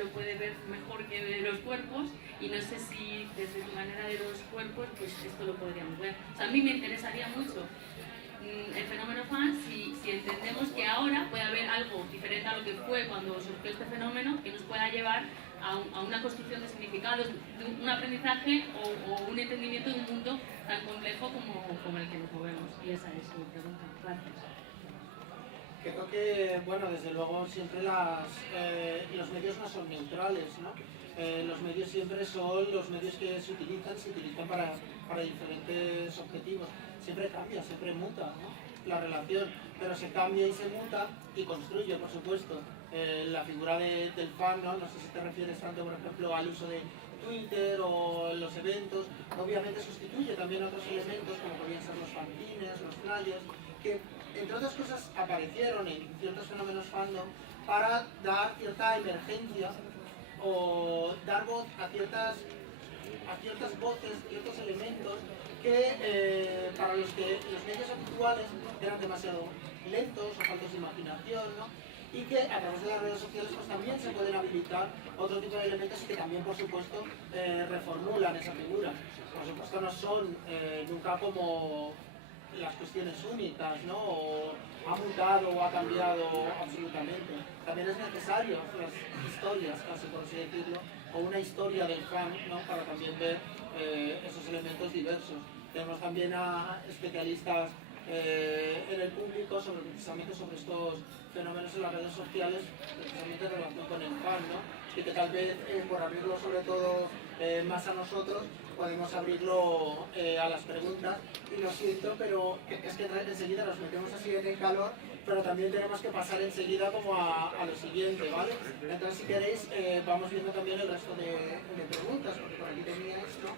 lo puede ver mejor que los cuerpos, y no sé si desde tu manera de los cuerpos pues esto lo podríamos ver. O sea, a mí me interesaría mucho el fenómeno fan si entendemos que ahora puede haber algo diferente a lo que fue cuando surgió este fenómeno, que nos pueda llevar a una construcción de significados, de un aprendizaje o un entendimiento de un mundo tan complejo como el que nos movemos. Y esa es mi pregunta. Gracias. Creo que, bueno, desde luego siempre los medios no son neutrales, ¿no? Los medios siempre son los medios que se utilizan para diferentes objetivos. Siempre cambia, siempre muta, ¿no? La relación, pero se cambia y se muta y construye, por supuesto. La figura del fan, ¿no? No sé si te refieres tanto, por ejemplo, al uso de Twitter o los eventos. Obviamente sustituye también otros elementos, como podrían ser los fanzines, los flyers, que entre otras cosas aparecieron en ciertos fenómenos fandom para dar cierta emergencia o dar voz a ciertas voces, ciertos elementos que para los que los medios actuales eran demasiado lentos o faltos de imaginación, ¿no? Y que a través de las redes sociales pues también se pueden habilitar otro tipo de elementos que también, por supuesto, reformulan esa figura. Por supuesto no son nunca como las cuestiones únicas, ¿no? O ha mutado o ha cambiado absolutamente. También es necesario las historias, casi por así decirlo, o una historia del fan, ¿no? Para también ver esos elementos diversos. Tenemos también a especialistas en el público precisamente sobre estos fenómenos en las redes sociales, precisamente en relación con el fan, ¿no? Y que tal vez por abrirlo sobre todo más a nosotros, podemos abrirlo a las preguntas. Y lo siento, pero es que enseguida nos metemos así en el calor, pero también tenemos que pasar enseguida como a lo siguiente, ¿vale? Entonces, si queréis, vamos viendo también el resto de preguntas, porque por aquí teníais, ¿no?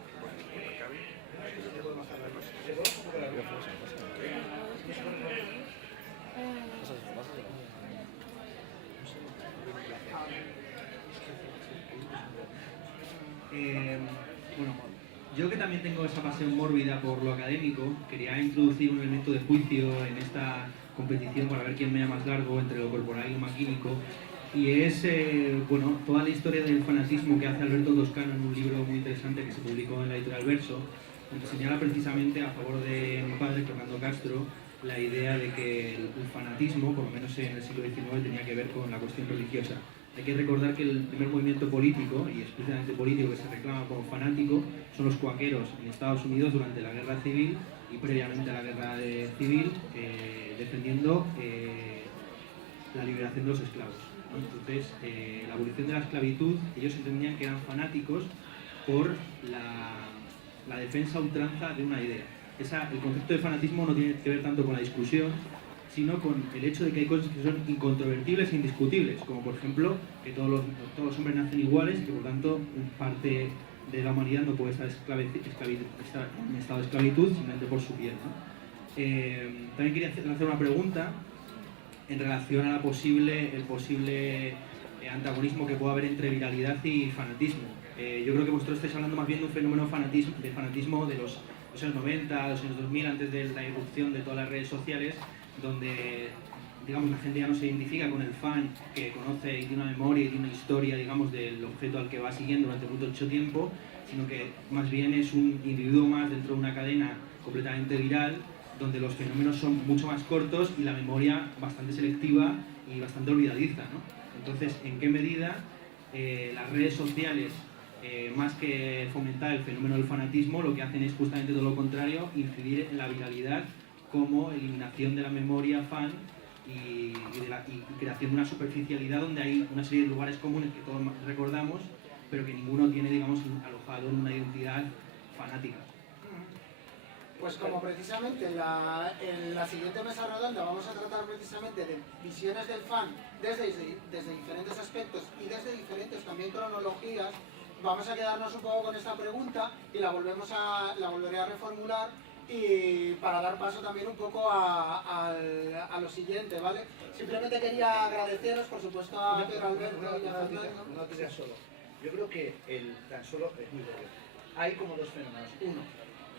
Bueno, yo que también tengo esa pasión mórbida por lo académico, quería introducir un elemento de juicio en esta competición para ver quién mea más largo entre lo corporal y lo maquínico, y es bueno, toda la historia del fanatismo que hace Alberto Toscano en un libro muy interesante que se publicó en la editorial Verso, donde señala precisamente a favor de mi padre, Fernando Castro, la idea de que el fanatismo, por lo menos en el siglo XIX, tenía que ver con la cuestión religiosa. Hay que recordar que el primer movimiento político, y especialmente político, que se reclama como fanático, son los cuáqueros en Estados Unidos durante la Guerra Civil y previamente a la Guerra Civil, defendiendo la liberación de los esclavos, ¿no? Entonces, la abolición de la esclavitud, ellos entendían que eran fanáticos por la defensa a ultranza de una idea. El concepto de fanatismo no tiene que ver tanto con la discusión, sino con el hecho de que hay cosas que son incontrovertibles e indiscutibles, como por ejemplo que todos los hombres nacen iguales y que por tanto parte de la humanidad no puede estar en estado de esclavitud simplemente por su piel, ¿no? También quería hacer una pregunta en relación a el posible antagonismo que pueda haber entre viralidad y fanatismo. Yo creo que vosotros estáis hablando más bien de un fenómeno de fanatismo de los años 90, los años 2000, antes de la irrupción de todas las redes sociales, donde digamos, la gente ya no se identifica con el fan que conoce y tiene una memoria y tiene una historia, digamos, del objeto al que va siguiendo durante mucho tiempo, sino que más bien es un individuo más dentro de una cadena completamente viral, donde los fenómenos son mucho más cortos y la memoria bastante selectiva y bastante olvidadiza, ¿no? Entonces, ¿en qué medida las redes sociales, más que fomentar el fenómeno del fanatismo, lo que hacen es justamente todo lo contrario, incidir en la viralidad como eliminación de la memoria fan y creación de una superficialidad donde hay una serie de lugares comunes que todos recordamos, pero que ninguno tiene, digamos, alojado en una identidad fanática? Pues como precisamente en la siguiente mesa redonda vamos a tratar precisamente de visiones del fan desde diferentes aspectos y desde diferentes también cronologías, vamos a quedarnos un poco con esta pregunta y la volveré a reformular y para dar paso también un poco a lo siguiente, ¿vale? Simplemente quería agradeceros, por supuesto, a Pedro Alberto y a Fernando. No te digas solo. Yo creo que el tan solo es muy breve. Hay como dos fenómenos. Uno,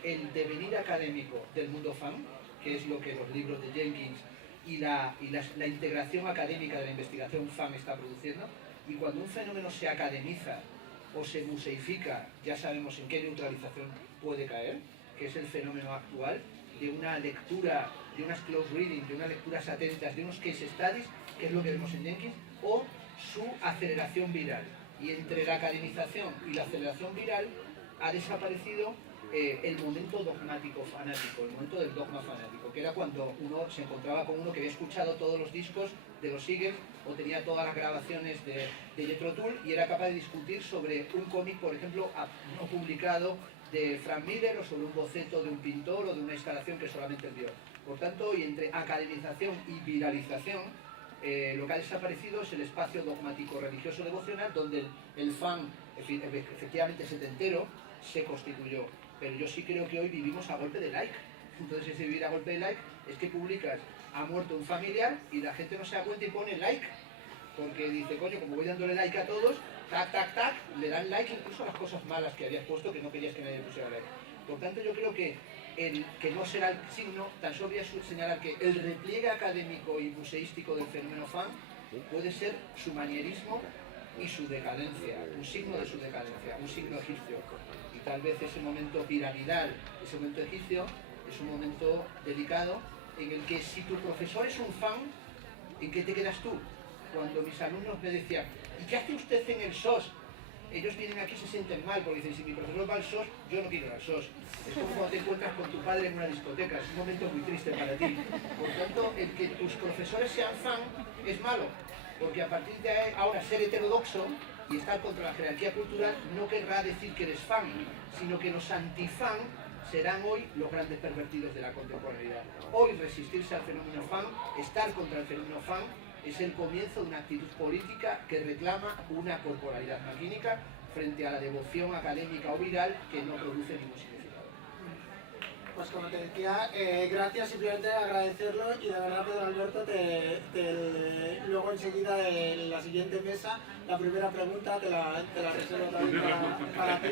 el devenir académico del mundo fan, que es lo que los libros de Jenkins y la integración académica de la investigación fan está produciendo. Y cuando un fenómeno se academiza o se museifica, ya sabemos en qué neutralización puede caer, que es el fenómeno actual de una lectura, de unas close reading, de unas lecturas atentas, de unos case studies, que es lo que vemos en Jenkins, o su aceleración viral. Y entre la academización y la aceleración viral ha desaparecido el momento dogmático fanático, el momento del dogma fanático, que era cuando uno se encontraba con uno que había escuchado todos los discos de los Eagles o tenía todas las grabaciones de Jethro Tull y era capaz de discutir sobre un cómic, por ejemplo, no publicado de Frank Miller o sobre un boceto de un pintor o de una instalación que solamente él vio. Por tanto, y entre academización y viralización, lo que ha desaparecido es el espacio dogmático religioso devocional donde el fan, efectivamente setentero, se constituyó. Pero yo sí creo que hoy vivimos a golpe de like. Entonces ese vivir a golpe de like es que publicas, ha muerto un familiar y la gente no se da cuenta y pone like. Porque dice, coño, como voy dándole like a todos, tac, tac, tac, le dan like incluso a las cosas malas que habías puesto que no querías que nadie pusiera like. Por tanto, yo creo que no será el signo, tan solo voy a señalar que el repliegue académico y museístico del fenómeno fan puede ser su manierismo y su decadencia, un signo de su decadencia, un signo egipcio. Y tal vez ese momento piramidal, ese momento egipcio, es un momento delicado en el que si tu profesor es un fan, ¿en qué te quedas tú? Cuando mis alumnos me decían, ¿y qué hace usted en el SOS? Ellos vienen aquí y se sienten mal, porque dicen, si mi profesor va al SOS, yo no quiero ir al SOS. Es como cuando te encuentras con tu padre en una discoteca, es un momento muy triste para ti. Por tanto, el que tus profesores sean fan es malo, porque a partir de ahora ser heterodoxo y estar contra la jerarquía cultural no querrá decir que eres fan, sino que los antifan serán hoy los grandes pervertidos de la contemporaneidad. Hoy resistirse al fenómeno fan, estar contra el fenómeno fan, es el comienzo de una actitud política que reclama una corporalidad maquínica frente a la devoción académica o viral que no produce ningún significado. Pues como te decía, gracias, simplemente agradecerlo y de verdad, Pedro Alberto, luego enseguida en la siguiente mesa, la primera pregunta te la reservo también para ti.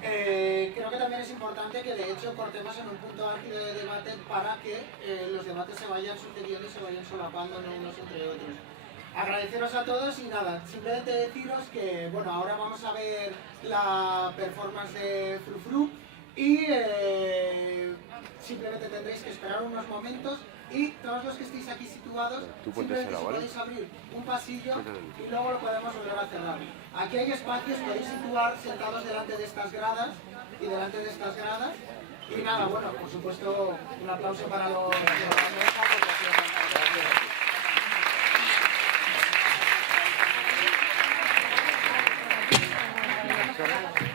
Creo que también es importante que de hecho cortemos en un punto amplio de debate para que los debates se vayan sucediendo y se vayan solapando unos entre otros. Agradeceros a todos y nada, simplemente deciros que bueno, ahora vamos a ver la performance de Frufru y simplemente tendréis que esperar unos momentos y todos los que estéis aquí situados simplemente si podéis abrir un pasillo y luego lo podemos volver a cerrar. Aquí hay espacios, podéis situar sentados delante de estas gradas y delante de estas gradas y nada, bueno, por supuesto un aplauso para los Gracias.